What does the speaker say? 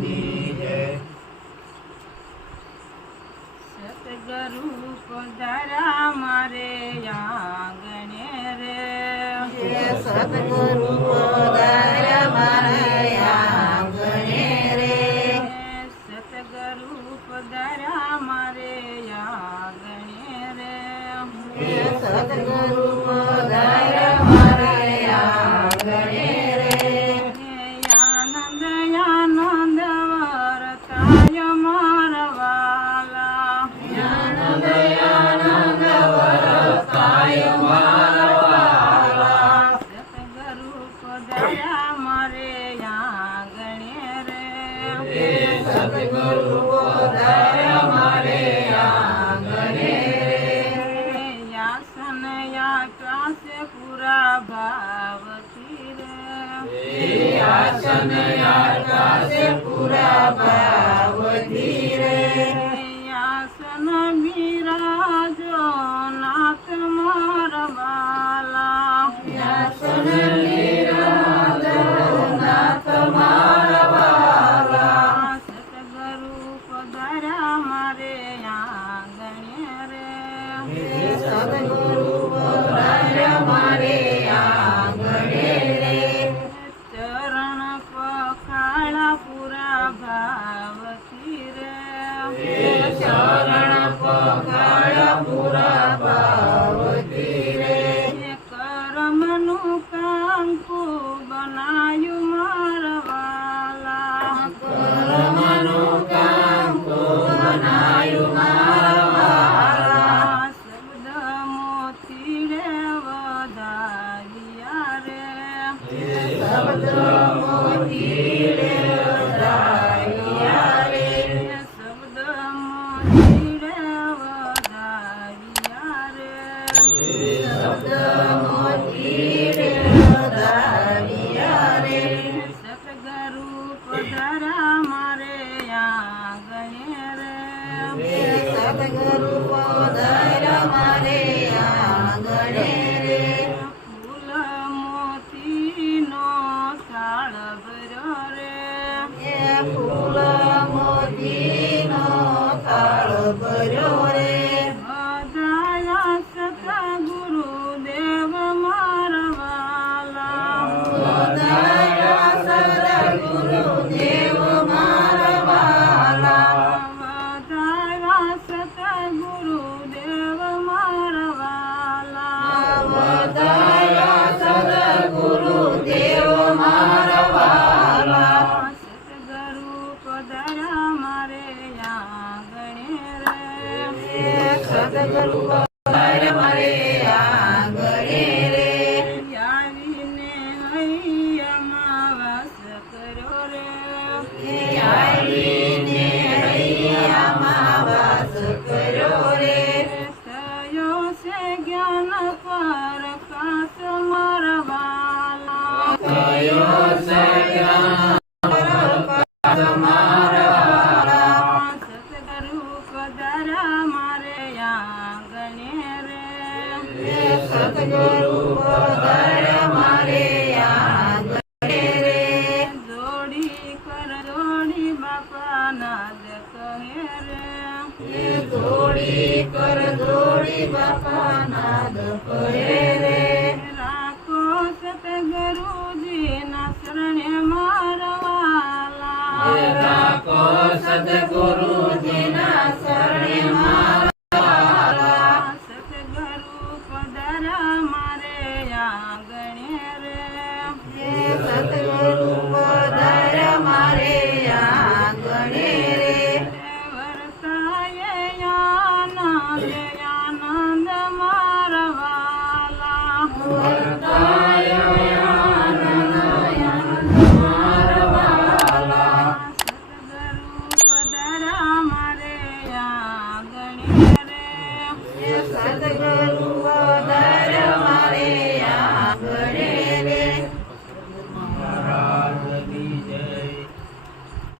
ની જય। સતગુરુ પધાર્યા મારે આંગણે રે, સતગુરુ પધાર્યા મારે આંગણે રે, સતગુરુ પધાર્યા મારે આંગણે રે, સતગુરુ પધાર્યા મારે આંગણે રે, આનંદ આનંદ વરતાય મારા વાલા, આનંદ આનંદ વરતાય મારા વાલા, સતગુરુ પધાર્યા મારે આંગણે રે, સતગુરુ પધાર્યા મારે આંગણે રે, આસન આકાશે પૂરા ભાવથી રે, આસન આકાશે પૂરા ભાવથી રે, આસન બિરાજો નાથ મારા વાલા, આસન બિરાજો નાથ મારા વાલા, સતગુરુ પધાર્યા મારે આંગણે રે, સતગુરુ પધાર્યા મારે આંગણે રે, ચરણ પખાળા પૂરા ભાવથી રે, ચરણ પખાળા પૂરા ભાવથી રે, કરમનું કાંકુ બનાયું મારા વાલા, કર્મનું કાંકુ બનાયું મારા વાલા, શબ્દ મોતી રે વધાવ્યા રે, શબ્દ મોતી રે વધાવ્યા રે, શબ્દ મોતી રે વધાવ્યા રે, શબ્દ મોતી રે વધાવ્યા રે, સતગુરુ પધાર્યા મારે આંગણે રે, સતગુરુ પધાર્યા મારે આંગણે રે, ફૂલ મોતીનો થાળ ભર્યો રે, ફૂલ મોતીનો થાળ ભર્યો રે, વધાયા સતગુરુ દેવ મારા વાલા, વધાર્યા સદગુરુ દેવ મારા વાલા, વધાયા સતગુરુ દેવ મારા વાલા, વધાર્યા સદગુરુ દેવ મારા વાલા, સતગુરુ પધાર્યા મારે આંગણે રે, સદગુરુ પધાર્યા મારે આંગણે રે, આવીને હૈયામાં વાસ કર્યો રે, આવીને હૈયામાં વાસ કર્યો રે, થયો છે જ્ઞાન પ્રકાશ મારા વાલા, થયો છે જ્ઞાન પ્રકાશ મારા વાલા, સતગુરુ પધાર્યા મારે આંગણે રે, સતગુરુ પધાર્યા મારે આંગણે રે, જોડી કર જોડી બાપા નાદ કહે રે, જોડી કર જોડી બાપા નાદ કહે